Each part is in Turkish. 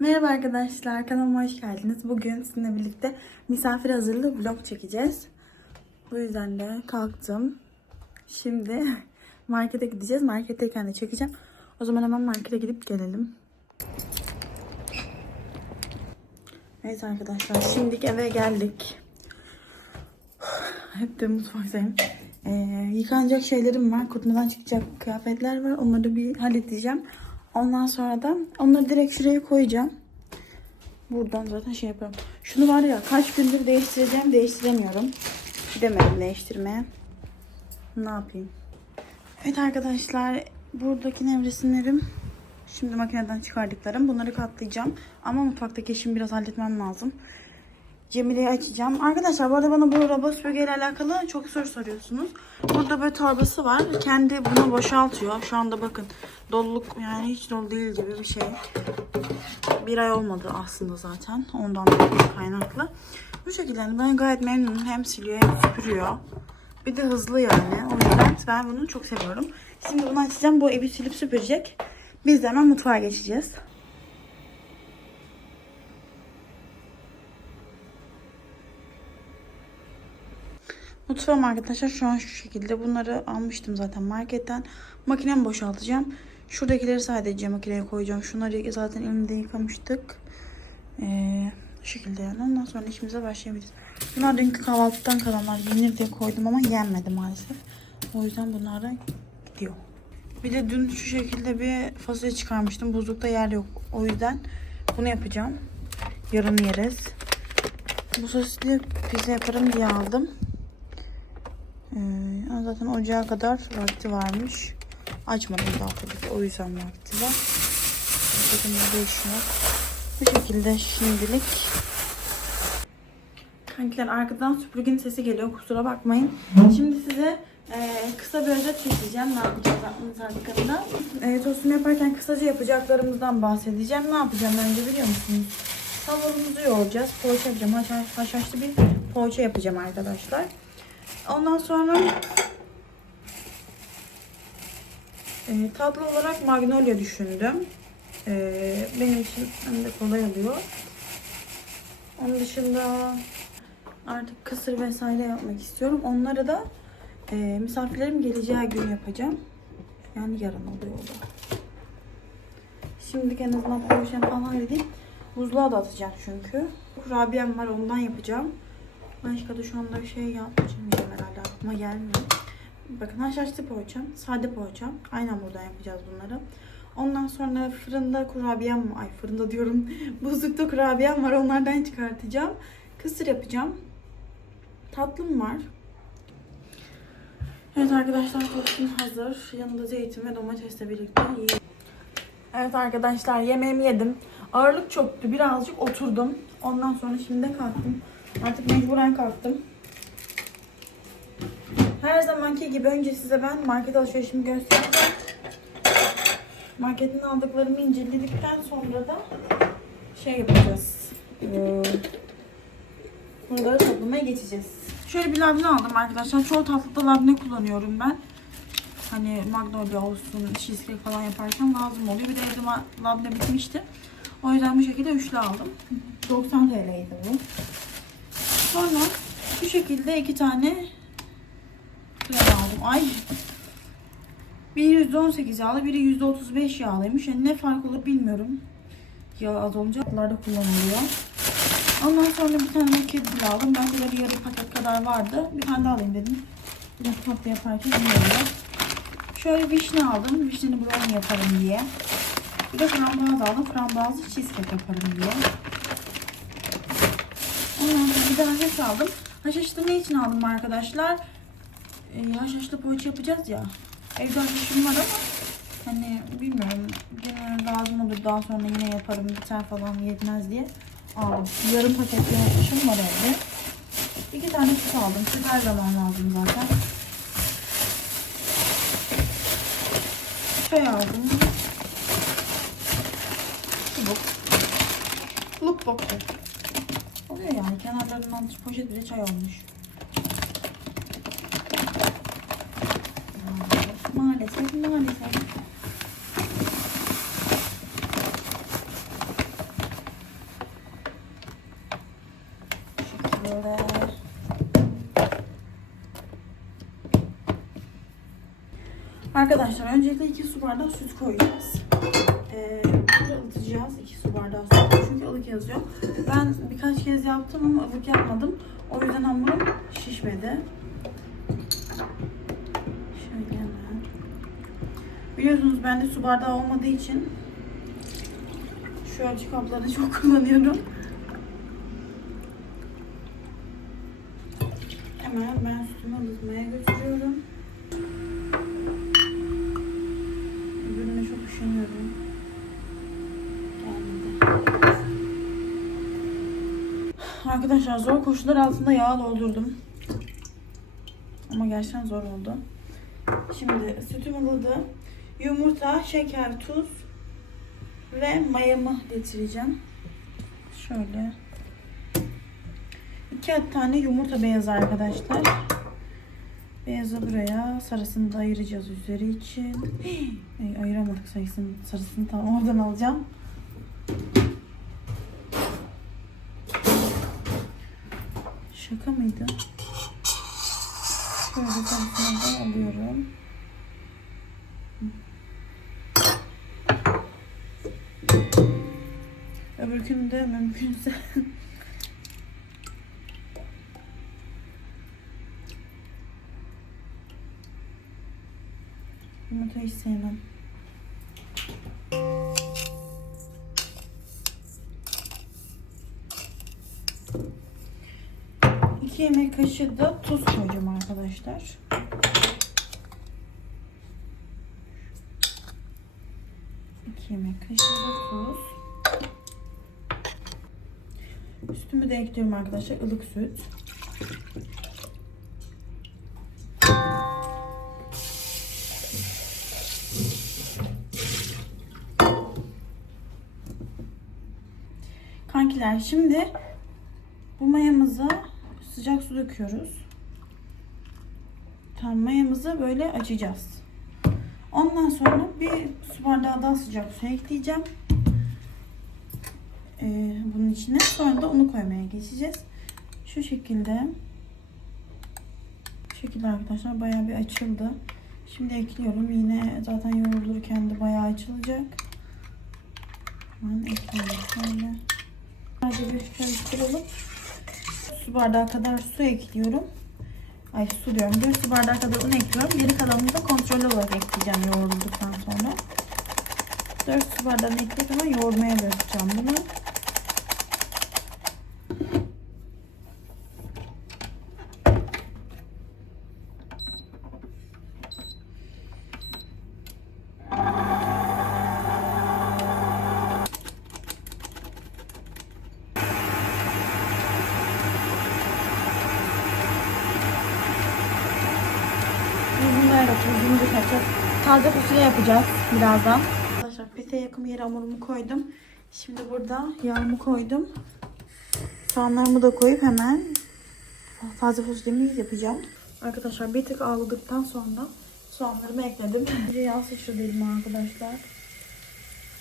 Merhaba arkadaşlar, kanalıma hoş geldiniz. Bugün sizinle birlikte misafir hazırlığı vlog çekeceğiz. Bu yüzden de kalktım. Şimdi markete gideceğiz. Marketteyken de çekeceğim. O zaman hemen markete gidip gelelim. Evet arkadaşlar, şimdi eve geldik. Hep de mutfaktayım. Ee, yıkanacak şeylerim var. Kurutmadan çıkacak kıyafetler var. Onları bir halledeceğim. Ondan sonra da onları direkt şuraya koyacağım. Buradan zaten şey yapıyorum. Şunu var ya kaç gündür değiştireceğim değiştiremiyorum. Gidemedim değiştirmeye. Ne yapayım? Evet arkadaşlar buradaki nevresimlerim şimdi makineden çıkardıklarım. Bunları katlayacağım. Ama mutfaktaki işimi biraz halletmem lazım. Cemile'yi açacağım. Arkadaşlar bu arada bana bu robot süpürgeyle alakalı çok soru soruyorsunuz. Burada böyle torbası var. Kendi bunu boşaltıyor. Şu anda bakın doluluk yani hiç dolu değil gibi bir şey. Bir ay olmadı aslında zaten. Ondan kaynaklı. Bu şekilde ben gayet memnunum. Hem siliyor hem süpürüyor. Bir de hızlı yani. O yüzden ben bunu çok seviyorum. Şimdi bunu açacağım. Bu evi silip süpürecek. Biz de hemen mutfağa geçeceğiz. Mutfağım arkadaşlar şu an şu şekilde. Bunları almıştım zaten marketten. Makinemi boşaltacağım. Şuradakileri sadece makineye koyacağım. Şunları zaten elimde yıkamıştık. Ee, şu şekilde yani. Ondan sonra işimize başlayabiliriz. Bunlar dünkü kahvaltıdan kalanlar yenir diye koydum ama yenmedi maalesef. O yüzden bunlar da gidiyor. Bir de dün şu şekilde bir fasulye çıkarmıştım. Buzlukta yer yok. O yüzden bunu yapacağım. Yarın yeriz. Bu sosisli pizza yaparım diye aldım. Ee, zaten ocağa kadar vakti varmış. Açmadım daha tabii. O yüzden vakti var. Bakın burada iş yok. Bu şekilde şimdilik. Kankiler arkadan süpürgenin sesi geliyor. Kusura bakmayın. Şimdi size e, kısa bir özet çekeceğim. Ne yapacağız aklınız hakkında. E, tostunu yaparken kısaca yapacaklarımızdan bahsedeceğim. Ne yapacağım önce biliyor musunuz? Hamurumuzu yoğuracağız. Poğaça yapacağım. Haşhaş, haşhaşlı bir poğaça yapacağım arkadaşlar. Ondan sonra e, tatlı olarak magnolia düşündüm. E, benim için hem de kolay oluyor. Onun dışında artık kısır vesaire yapmak istiyorum. Onları da e, misafirlerim geleceği gün yapacağım. Yani yarın oluyor da. Şimdi en azından poğaçam falan halledeyim. Buzluğa da atacağım çünkü. Kurabiyem var ondan yapacağım. Başka da şu anda bir şey yapmayacağım aklıma gelmiyor. Bakın haşhaşlı poğaçam, sade poğaçam. Aynen buradan yapacağız bunları. Ondan sonra fırında kurabiyem var. Ay fırında diyorum. Buzlukta kurabiyem var. Onlardan çıkartacağım. Kısır yapacağım. Tatlım var. Evet arkadaşlar tostum hazır. Yanında zeytin ve domatesle birlikte yiyeyim. Evet arkadaşlar yemeğimi yedim. Ağırlık çoktu. Birazcık oturdum. Ondan sonra şimdi de kalktım. Artık mecburen kalktım. Her zamanki gibi önce size ben market alışverişimi göstereceğim. Marketin aldıklarımı inceledikten sonra da şey yapacağız. Ee, Bunları toplamaya geçeceğiz. Şöyle bir labne aldım arkadaşlar. Çoğu tatlıda labne kullanıyorum ben. Hani magnolia olsun, cheesecake falan yaparken lazım oluyor. Bir de evde labne bitmişti. O yüzden bu şekilde üçlü aldım. 90 TL'ydi bu. Sonra bu şekilde iki tane. Ay. Biri %18 yağlı, biri %35 yağlıymış. Yani ne fark olur bilmiyorum. Yağ az olunca tatlılarda kullanılıyor. Ondan sonra bir tane kedi aldım. Bende de bir yarım paket kadar vardı. Bir tane daha alayım dedim. Biraz tatlı yaparken oluyor. Şöyle vişne aldım. Vişneli brownie yaparım diye. Bir de frambuaz aldım. Frambuazlı cheesecake yaparım diye. Ondan sonra bir de haşhaş aldım. Haşhaşı ne için aldım arkadaşlar? Ee, haşhaşlı poğaça yapacağız ya. Evde haşhaşım var ama hani bilmiyorum. Gene lazım olur daha sonra yine yaparım. Biter falan yetmez diye aldım. Yarım paket haşhaşım var evde. İki tane süt aldım. Süt her zaman lazım zaten. Çay aldım. Çubuk. Lup bok. Oluyor yani kenarlarından poşet bile çay olmuş. maalesef maalesef. Şükürler. Arkadaşlar öncelikle 2 su bardağı süt koyacağız. Ee, ılıtacağız 2 su bardağı süt. Çünkü ılık yazıyor. Ben birkaç kez yaptım ama ılık yapmadım. O yüzden hamurum şişmedi. Biliyorsunuz bende su bardağı olmadığı için şu ölçü kaplarını çok kullanıyorum. Hemen ben sütümü ılıtmaya götürüyorum. Öbürüne çok üşeniyorum. Arkadaşlar zor koşullar altında yağ doldurdum. Ama gerçekten zor oldu. Şimdi sütüm ılıdı. Yumurta, şeker, tuz ve mayamı getireceğim. Şöyle. İki tane yumurta beyazı arkadaşlar. Beyazı buraya, sarısını da ayıracağız üzeri için. Ay, ayıramadık sayısını, sarısını tam oradan alacağım. Şaka mıydı? Şöyle sarısını da alıyorum. Öbürkünü de mümkünse Yumurta hiç sevmem. İki yemek kaşığı da tuz koyacağım arkadaşlar. İki yemek kaşığı da tuz. Sütümü de ekliyorum arkadaşlar. ılık süt. Kankiler şimdi bu mayamıza sıcak su döküyoruz. Tam mayamızı böyle açacağız. Ondan sonra bir su bardağı daha sıcak su ekleyeceğim. Ee, bunun içine sonra da unu koymaya geçeceğiz. Şu şekilde. Şu şekilde arkadaşlar bayağı bir açıldı. Şimdi ekliyorum. Yine zaten yoğrulurken de bayağı açılacak. Hemen ekliyorum şöyle. Sadece bir karıştıralım. Su bardağı kadar su ekliyorum. Ay su diyorum. Bir su bardağı kadar un ekliyorum. Geri kalanını da kontrollü olarak ekleyeceğim yoğrulduktan sonra. 4 su bardağını ekleyip ama yoğurmaya bırakacağım bunu. Tuzunu kaçacak. Taze fasulye yapacağız birazdan. Arkadaşlar pete yakın yere hamurumu koydum. Şimdi burada yağımı koydum. Soğanlarımı da koyup hemen taze fasulyemi yapacağım. Arkadaşlar bir tık ağladıktan sonra soğanlarımı ekledim. Bir yağ sıçradı elime arkadaşlar.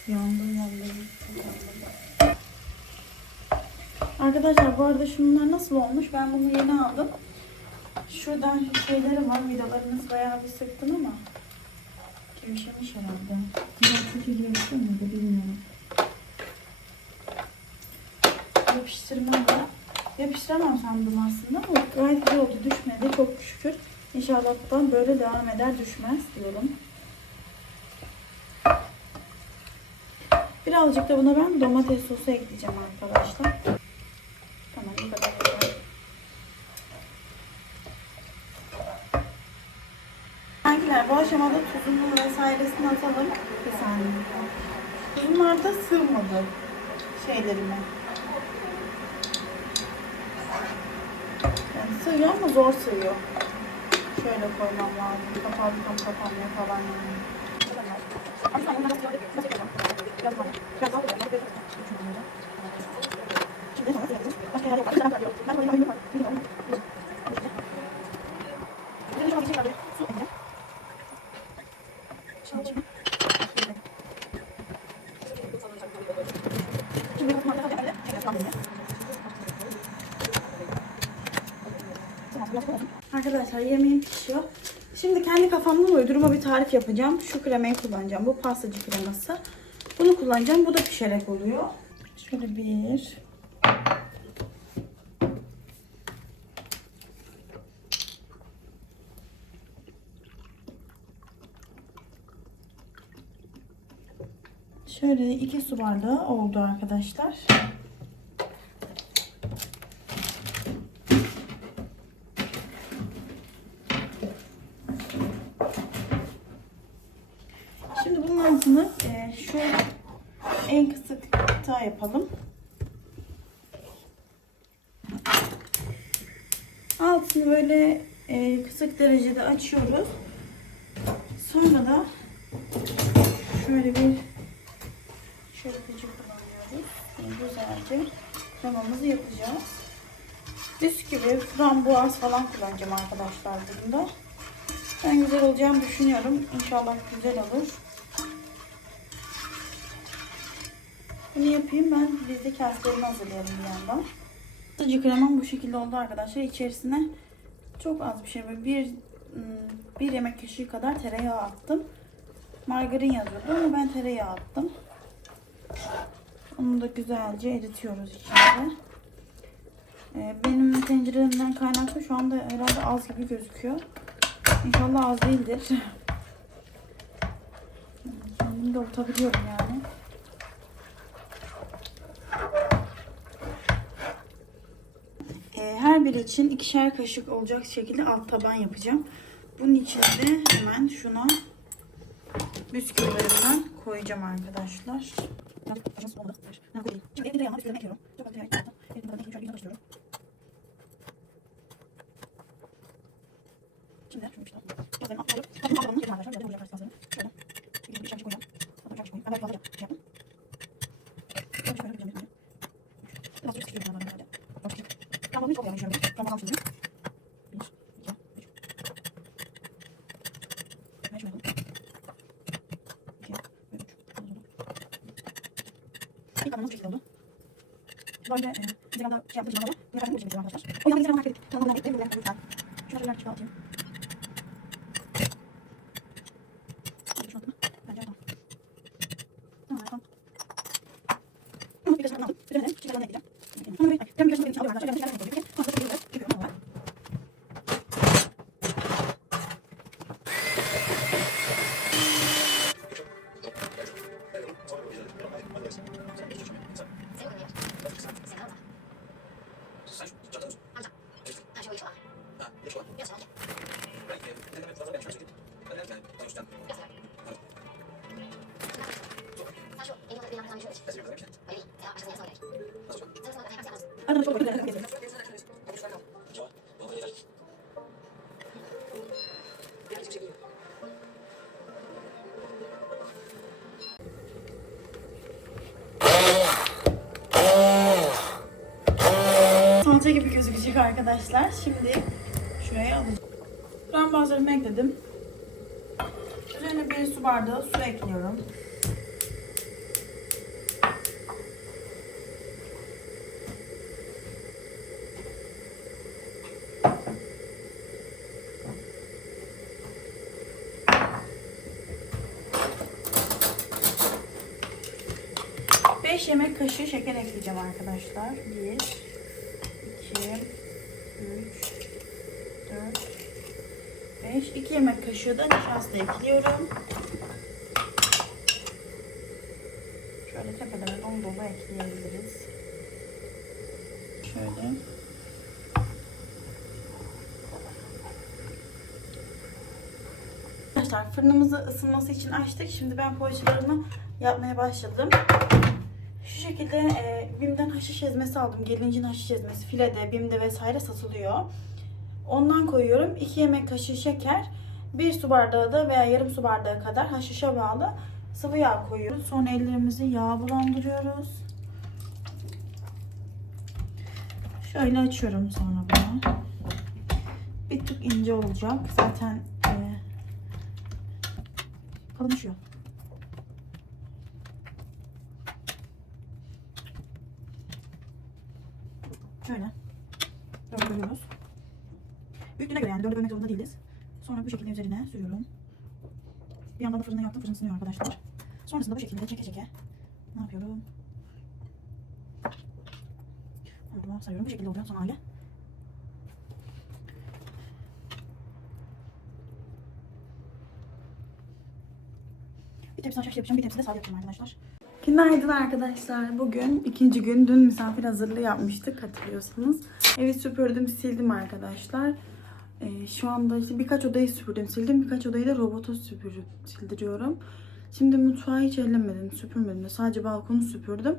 Yandım yandım. Arkadaşlar bu arada şunlar nasıl olmuş? Ben bunu yeni aldım. Şuradan şeyleri var. Vidalarınız bayağı bir sıktım ama gevşemiş herhalde. Biraz gevşiyor muydu bilmiyorum. Yapıştırmam da. Yapıştıramam sandım aslında ama gayet iyi oldu. Düşmedi çok şükür. İnşallah buradan böyle devam eder düşmez diyorum. Birazcık da buna ben domates sosu ekleyeceğim arkadaşlar. aşamada tuzunu vesairesini atalım. Bir saniye. Bunlar da sığmadı şeylerime. Yani sığıyor ama zor sığıyor. Şöyle koymam lazım. Kapağı tam kapanmıyor falan yani. Biraz daha Başka yer yok. Ben tarif yapacağım. Şu kremayı kullanacağım. Bu pastacı kreması. Bunu kullanacağım. Bu da pişerek oluyor. Şöyle bir. Şöyle iki su bardağı oldu arkadaşlar. Şimdi bunun altını e, şu en kısık kıta yapalım. Altını böyle e, kısık derecede açıyoruz. Sonra da şöyle bir çırpıcı kullanıyoruz. Şimdi güzelce kremamızı yapacağız. Bisküvi, frambuaz falan kullanacağım arkadaşlar bunda. Ben güzel olacağını düşünüyorum. İnşallah güzel olur. Bunu yapayım ben. Biz de kaslarını hazırlayalım bir yandan. Sıcı kremam bu şekilde oldu arkadaşlar. İçerisine çok az bir şey böyle bir, ım, bir yemek kaşığı kadar tereyağı attım. Margarin yazıyordu ama ben tereyağı attım. Onu da güzelce eritiyoruz içinde. Ee, benim tenceremden kaynaklı şu anda herhalde az gibi gözüküyor. İnşallah az değildir. Kendim de unutabiliyorum yani. Ee, her biri için ikişer kaşık olacak şekilde alt taban yapacağım. Bunun içine de hemen şuna bisküvilerimden koyacağım arkadaşlar. Şimdi evde tereyağı ekliyorum. Elimde zaten şöyle güzel karıştırıyorum. Şimdi şunu işte gözlerimi alıp kapımı alalım. Yedim arkadaşlar. Gözlerimi buraya karıştırdım. Şöyle. Bir bir şarkı koyacağım. Sonra şarkı koyayım. Ben belki fazla şey yaptım. Şöyle şöyle bir gözlerimi Biraz çok sıkıyorum ben böyle. Çok sıkıyorum. Ben bunu hiç olmayan şöyle. Ben bakalım şimdi. Bir, iki, üç. Ben şöyle yapalım. İki, ve üç. İlk kanalım bu şekilde oldu. Daha önce e, Instagram'da şey yapmışım ama yine ben de bu şekilde arkadaşlar. O yüzden gözükecek arkadaşlar. Şimdi şuraya alacağım. Frambuazlarımı ekledim. Üzerine bir su bardağı su ekliyorum. Beş yemek kaşığı şeker ekleyeceğim arkadaşlar. Bir, beş. İki yemek kaşığı da nişasta ekliyorum. Şöyle tepelere dolu dolu ekleyebiliriz. Şöyle. Arkadaşlar fırınımızı ısınması için açtık. Şimdi ben poğaçalarımı yapmaya başladım. Şu şekilde e, Bim'den haşiş ezmesi aldım. Gelincin haşiş ezmesi filede, Bim'de vesaire satılıyor. Ondan koyuyorum. 2 yemek kaşığı şeker, 1 su bardağı da veya yarım su bardağı kadar haşişe bağlı sıvı yağ koyuyoruz. Sonra ellerimizi yağ bulandırıyoruz. Şöyle açıyorum sonra bunu. Bir tık ince olacak. Zaten e, kalınlaşıyor. Şöyle. Koyuyoruz. Büyüklüğüne göre yani dörde bölmek zorunda değiliz. Sonra bu şekilde üzerine sürüyorum. Bir yandan da fırına yaptım. Fırın ısınıyor arkadaşlar. Sonrasında bu şekilde çeke çeke ne yapıyorum? Hamurumu sarıyorum. Bu şekilde oluyor son hali. Bir tepsi haşhaş yapacağım. Bir tepsi de sade yapacağım arkadaşlar. Günaydın arkadaşlar. Bugün ikinci gün. Dün misafir hazırlığı yapmıştık hatırlıyorsanız. Evi süpürdüm, sildim arkadaşlar. Ee, şu anda işte birkaç odayı süpürdüm, sildim. Birkaç odayı da robota süpürüp sildiriyorum. Şimdi mutfağı hiç ellemedim, süpürmedim de. Sadece balkonu süpürdüm.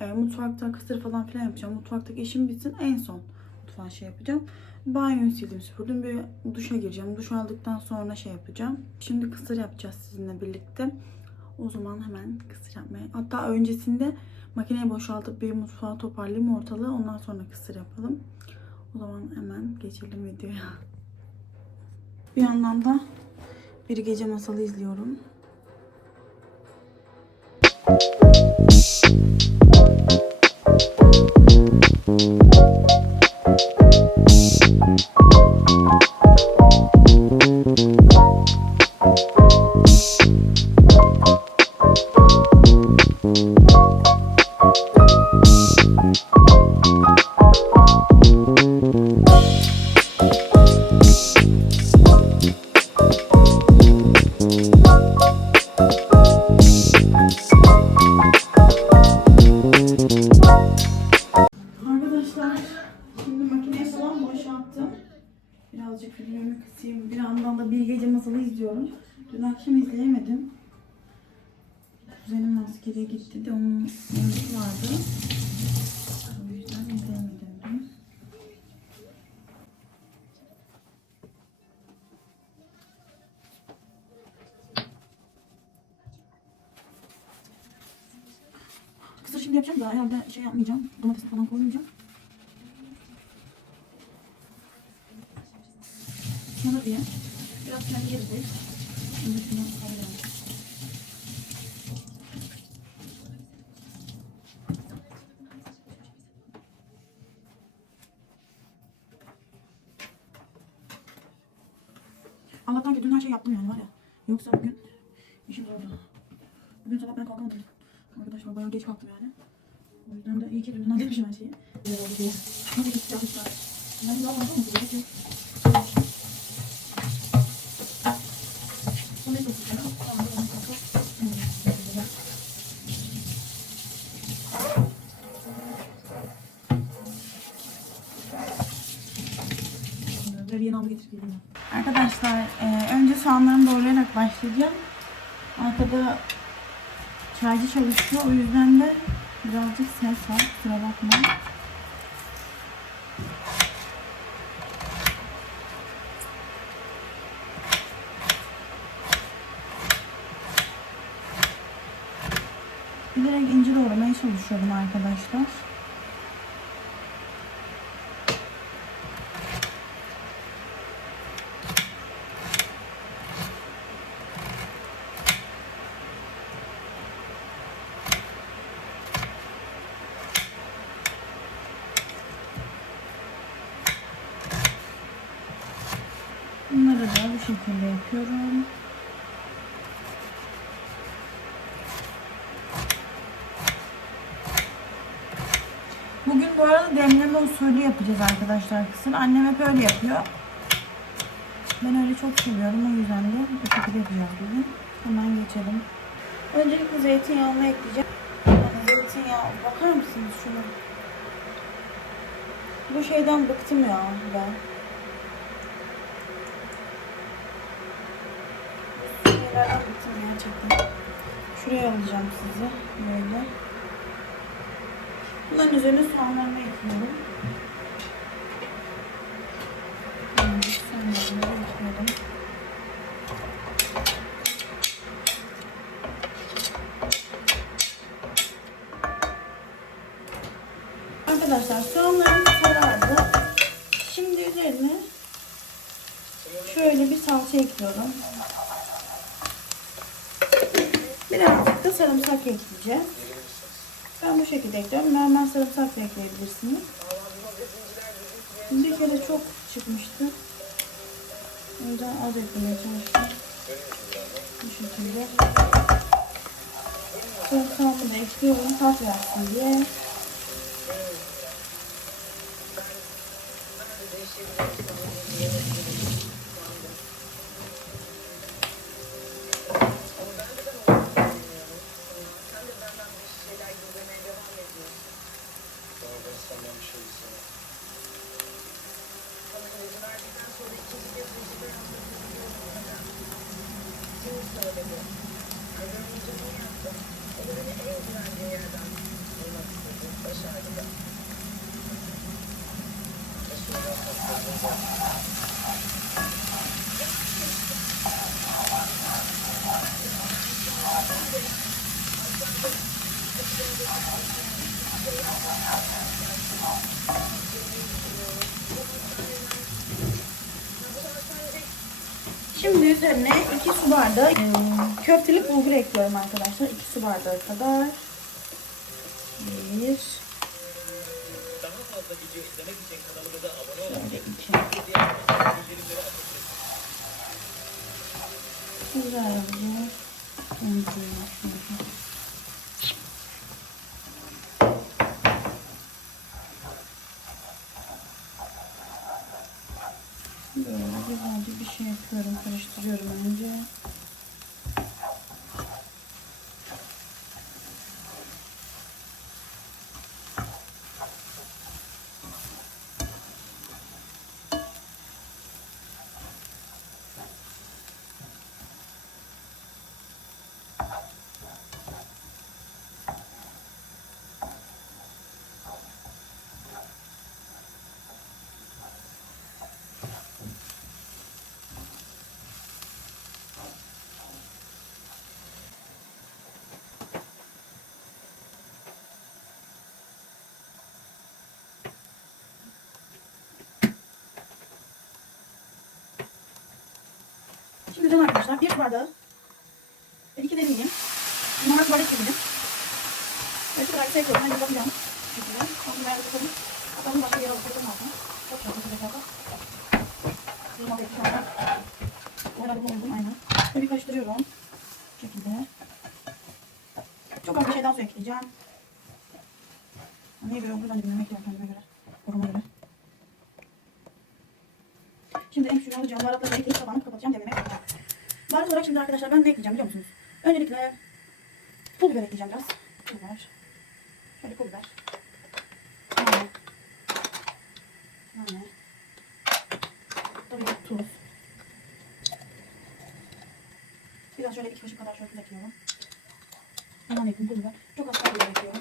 Ee, mutfakta kısır falan filan yapacağım. Mutfaktaki işim bitsin. En son mutfağı şey yapacağım. Banyoyu sildim, süpürdüm. Bir duşa gireceğim. Duş aldıktan sonra şey yapacağım. Şimdi kısır yapacağız sizinle birlikte. O zaman hemen kısır yapmaya. Hatta öncesinde makineyi boşaltıp bir mutfağı toparlayayım ortalığı. Ondan sonra kısır yapalım. O zaman hemen geçelim videoya. Bir yandan da bir gece masalı izliyorum. Şey yapmayacağım. Domates falan koymayacağım. Yanır diye. Biraz kendi yeriz. Şimdi şunu koyalım. Allah'tan ki dün her şey yaptım yani var ya. Yoksa bugün işim zordu. Bugün sabah ben kalkamadım. Arkadaşlar bayağı geç kalktım yani. O yüzden de iyi ki dünden demişim her şeyi. Hadi git. Ben de almadım mı? Gerek. Arkadaşlar e, önce soğanlarımı doğrayarak başlayacağım. Arkada çaycı çalışıyor. O yüzden de birazcık ses var. Kusura bakmayın. Bilerek ince doğramaya çalışıyorum arkadaşlar. Bunları da bu şekilde yapıyorum. Bugün bu arada demleme usulü yapacağız arkadaşlar kısır. Annem hep öyle yapıyor. Ben öyle çok seviyorum. O yüzden de bu şekilde yapacağız bugün. Hemen geçelim. Öncelikle zeytinyağını ekleyeceğim. Zeytinyağı bakar mısınız şuna? Bu şeyden bıktım ya ben. Şeylerden bıktım gerçekten. Şuraya alacağım sizi böyle. Bunların üzerine soğanlarını ekliyorum. Yani soğanlarını ekliyorum. Arkadaşlar soğanlarım sarardı. Şimdi üzerine şöyle bir salça ekliyorum. Birazcık da sarımsak ekleyeceğim. Ben bu şekilde. Normal sarımsak da ekleyebilirsiniz. Bir kere çok çıkmıştı. O yüzden az eklemeye çalıştım. Bu şekilde. Sarımsağımı da ekliyorum tat versin diye. Şimdi üzerine 2 su bardağı köftelik bulgur ekliyorum arkadaşlar. 2 su bardağı kadar. 1 Şöyle 2 Güzelce emziyorum şöyle. Böyle güzelce bir şey yapıyorum, karıştırıyorum canım arkadaşlar bir bardağı ve iki de değilim. Normal tuvalet gibi. Ve şu kadar şey. Hani bakacağım. Şekilde. Ben bakalım. Hatta bunu başka yere koyacağım altına. Çok şanslı bir zekada. Bundan da iki tane. Orada buldum aynen. Ve bir karıştırıyorum. Bu şekilde. Çok az bir şey daha su ekleyeceğim. Niye göre buradan da bilmemek yok kendime göre. Koruma göre. Şimdi en küçüğünü alacağım. Baharatları ekleyip kapağını kapatacağım. Demlemeye koyacağım. Baharat olarak şimdi arkadaşlar ben ne ekleyeceğim biliyor musunuz? Öncelikle pul biber ekleyeceğim biraz. Pul biber. Şöyle pul biber. Nane. Tabii ki tuz. Biraz şöyle iki kaşık kadar şöyle tuz ekliyorum. Nane ekledim pul biber. Çok az karabiber ekliyorum.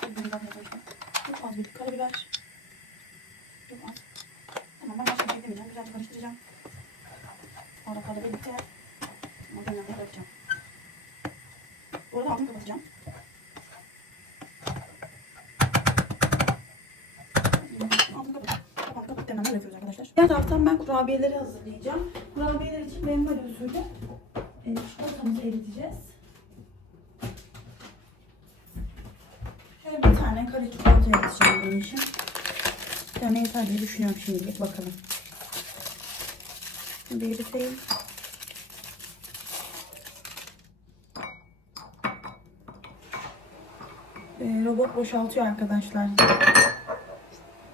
Pul biber zaten. Çok az bir karabiber. Çok az. Tamam ben başka bir şey demeyeceğim. Güzelce karıştıracağım. Baharatlarla birlikte malzemeleri bırakacağım. Bu arada altını kapatacağım. Arkadaşlar. Diğer taraftan ben kurabiyeleri hazırlayacağım. Kurabiyeler için benmari usulü e, çikolatamızı eriteceğiz. Şöyle bir tane kare çikolata eriteceğim bunun için. Bir tane yeter diye düşünüyorum şimdilik. Bakalım. Şimdi eriteyim. Ee, robot boşaltıyor arkadaşlar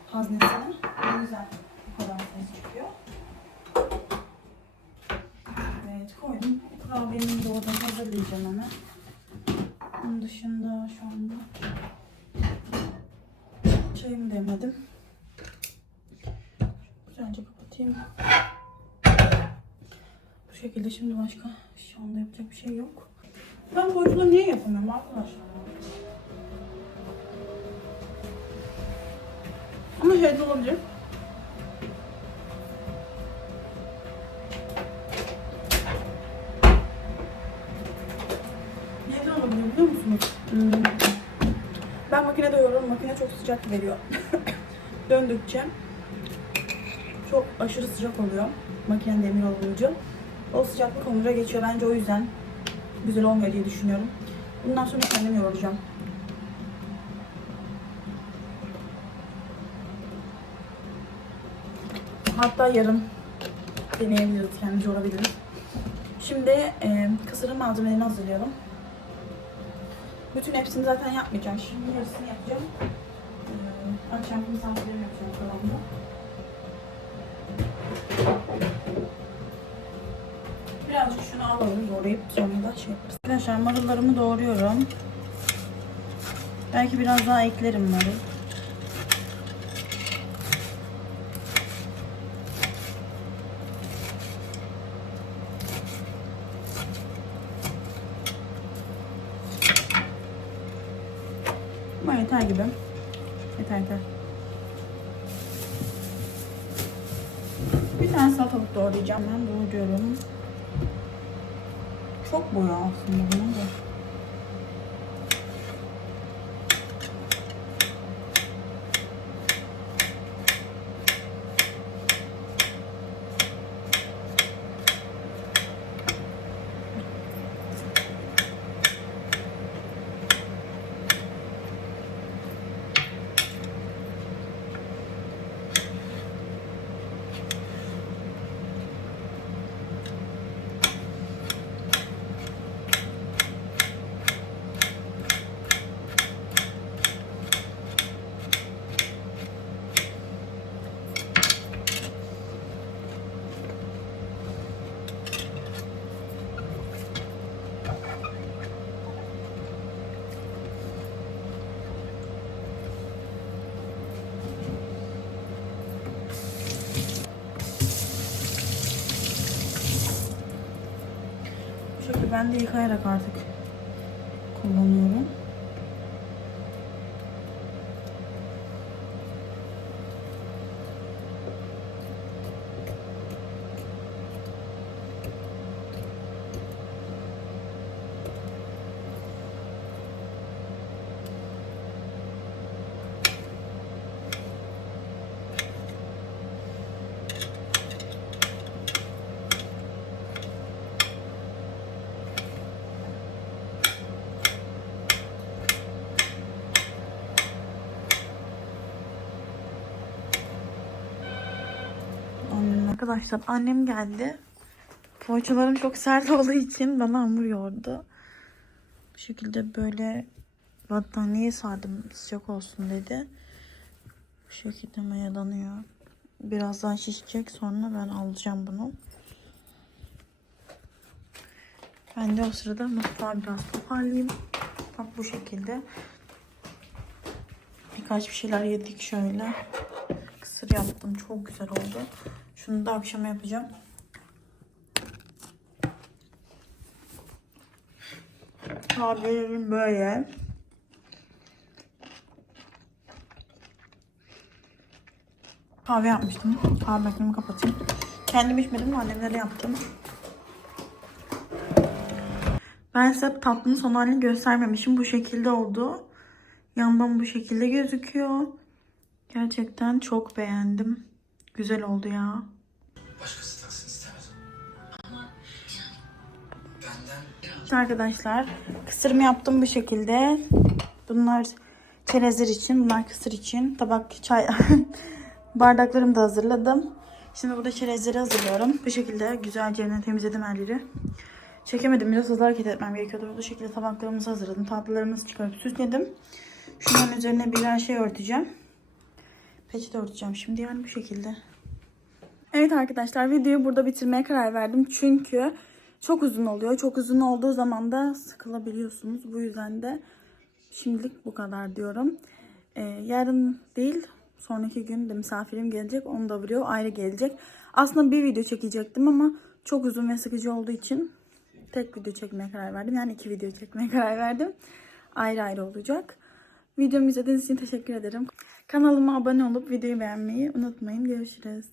haznesini. O yüzden bu kadar ses çıkıyor. Evet koydum. Kurabiyenin dolabını hazırlayacağım hemen. Onun dışında şu anda çayımı demledim. Güzelce kapatayım. Bu şekilde şimdi başka şu anda yapacak bir şey yok. Ben boyutları niye yapamıyorum arkadaşlar? Ama şey olabilir. Neden olabilir biliyor musunuz? Hmm. Ben makinede yoruyorum. Makine çok sıcak veriyor. Döndükçe çok aşırı sıcak oluyor. Makinenin demir olunca. O sıcaklık onlara geçiyor. Bence o yüzden güzel olmuyor diye düşünüyorum. Bundan sonra kendim yoğuracağım. Hatta yarın deneyebiliriz, kendimize olabiliriz. Şimdi e, kısırın malzemelerini hazırlayalım. Bütün hepsini zaten yapmayacağım. Şimdi yarısını yapacağım. E, akşam misafirlerim yapacağım kalanını. Birazcık şunu alalım doğrayıp sonra da şey. Arkadaşlar marullarımı doğruyorum. Belki biraz daha eklerim marul. Bu yeter gibi. Yeter yeter. Bir tane salatalık doğrayacağım ben. Doğruyorum. Çok boya aslında bunun da. Ben de yıkayarak artık kullanıyorum. Annem- Arkadaşlar annem geldi. Poğaçalarım çok sert olduğu için bana hamur yoğurdu. Bu şekilde böyle battaniye sardım sıcak olsun dedi. Bu şekilde mayalanıyor. Birazdan şişecek sonra ben alacağım bunu. Ben de o sırada mutfağı biraz toparlayayım. Bak bu şekilde. Birkaç bir şeyler yedik şöyle. Kısır yaptım. Çok güzel oldu. Şunu da akşama yapacağım. Kahvelerim böyle. Kahve yapmıştım. Kahve makinemi kapatayım. Kendim içmedim. Annemlere yaptım. Ben size tatlının son halini göstermemişim. Bu şekilde oldu. Yandan bu şekilde gözüküyor. Gerçekten çok beğendim. Güzel oldu ya. Başkası taksın istemedim. Ama benden arkadaşlar kısırımı yaptım bu şekilde. Bunlar çerezler için, bunlar kısır için. Tabak, çay, bardaklarımı da hazırladım. Şimdi burada çerezleri hazırlıyorum. Bu şekilde güzelce elimle temizledim her yeri. Çekemedim biraz hızlı hareket etmem gerekiyordu. Bu şekilde tabaklarımızı hazırladım. Tatlılarımızı çıkarıp süsledim. Şunların üzerine birer şey örteceğim. Peçete örteceğim şimdi yani bu şekilde. Evet arkadaşlar videoyu burada bitirmeye karar verdim. Çünkü çok uzun oluyor. Çok uzun olduğu zaman da sıkılabiliyorsunuz. Bu yüzden de şimdilik bu kadar diyorum. Ee, yarın değil sonraki gün de misafirim gelecek. Onu da video ayrı gelecek. Aslında bir video çekecektim ama çok uzun ve sıkıcı olduğu için tek video çekmeye karar verdim. Yani iki video çekmeye karar verdim. Ayrı ayrı olacak. Videomu izlediğiniz için teşekkür ederim. Kanalıma abone olup videoyu beğenmeyi unutmayın. Görüşürüz.